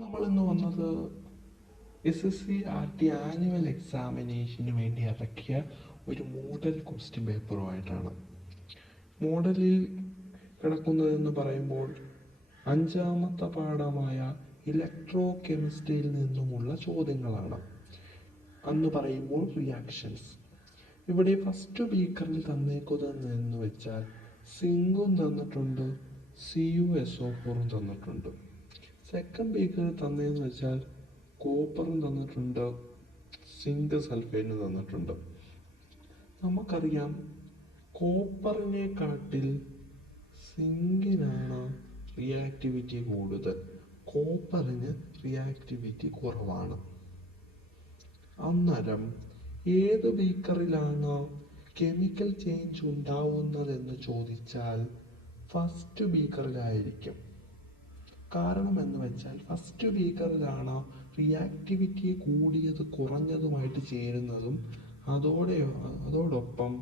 നമ്മൾ ഇന്ന് വന്നത് SSC RT ആനുവൽ എക്സാമിനേഷന് വേണ്ടി ഇറക്കിയ ഒരു മോഡൽ ക്വസ്റ്റ്യൻ പേപ്പറുമായിട്ടാണ്. മോഡലിൽ കിടക്കുന്നതെന്ന് പറയുമ്പോൾ അഞ്ചാമത്തെ പാഠമായ ഇലക്ട്രോ കെമിസ്ട്രിയിൽ നിന്നുമുള്ള ചോദ്യങ്ങളാണ്. അന്ന് പറയുമ്പോൾ റിയാക്ഷൻസ്. ഇവിടെ ഫസ്റ്റ് ബീക്കറിൽ തന്നേക്കുന്നതെന്ന് വെച്ചാൽ സിങ്കും തന്നിട്ടുണ്ട്, CuSO4 തന്നിട്ടുണ്ട്. സെക്കൻഡ് ബീക്കറിൽ തന്നതെന്ന് വെച്ചാൽ കോപ്പറും തന്നിട്ടുണ്ട്, സിങ്ക് സൾഫേറ്റും തന്നിട്ടുണ്ട്. നമുക്കറിയാം കോപ്പറിനെക്കാട്ടിൽ സിങ്കിനാണ് റിയാക്ടിവിറ്റി കൂടുതൽ, കോപ്പറിന് റിയാക്ടിവിറ്റി കുറവാണ്. അന്നേരം ഏത് ബീക്കറിലാണ് കെമിക്കൽ ചേഞ്ച് ഉണ്ടാവുന്നതെന്ന് ചോദിച്ചാൽ ഫസ്റ്റ് ബീക്കറിലായിരിക്കും. കാരണം എന്ന് വെച്ചാൽ ഫസ്റ്റ് ബീക്കറിലാണ് റിയാക്ടിവിറ്റി കൂടിയത് കുറഞ്ഞതുമായിട്ട് ചേരുന്നതും അതോടൊപ്പം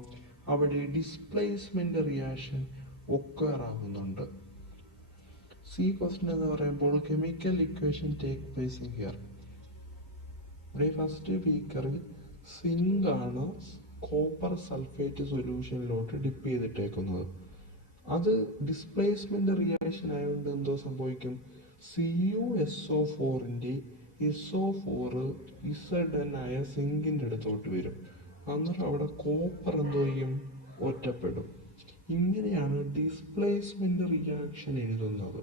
അവിടെ ഡിസ്പ്ലേസ്മെന്റ് റിയാക്ഷൻ ഒക്കർ ആകുന്നുണ്ട്. ക്വസ്റ്റ്യൻ എന്ന് പറയുമ്പോൾ chemical equation take place in here. ഇവിടെ ഫസ്റ്റ് ബീക്കറിൽ സിങ്ക് ആണ് കോപ്പർ സൾഫേറ്റ് സൊല്യൂഷനിലോട്ട് ഡിപ്പ് ചെയ്തിട്ടേക്കുന്നത്. അത് ഡിസ്പ്ലേസ്മെന്റ് റിയാക്ഷൻ ആയതുകൊണ്ട് എന്തോ സംഭവിക്കും, CuSO4ന്റെ SO4 Zn ആയ സിങ്കിന്റെ അടുത്തോട്ട് വരും. അന്നേരം അവിടെ കോപ്പർ എന്തോ ചെയ്യും, ഒറ്റപ്പെടും. ഇങ്ങനെയാണ് ഡിസ്പ്ലേസ്മെന്റ് റിയാക്ഷൻ എഴുതുന്നത്.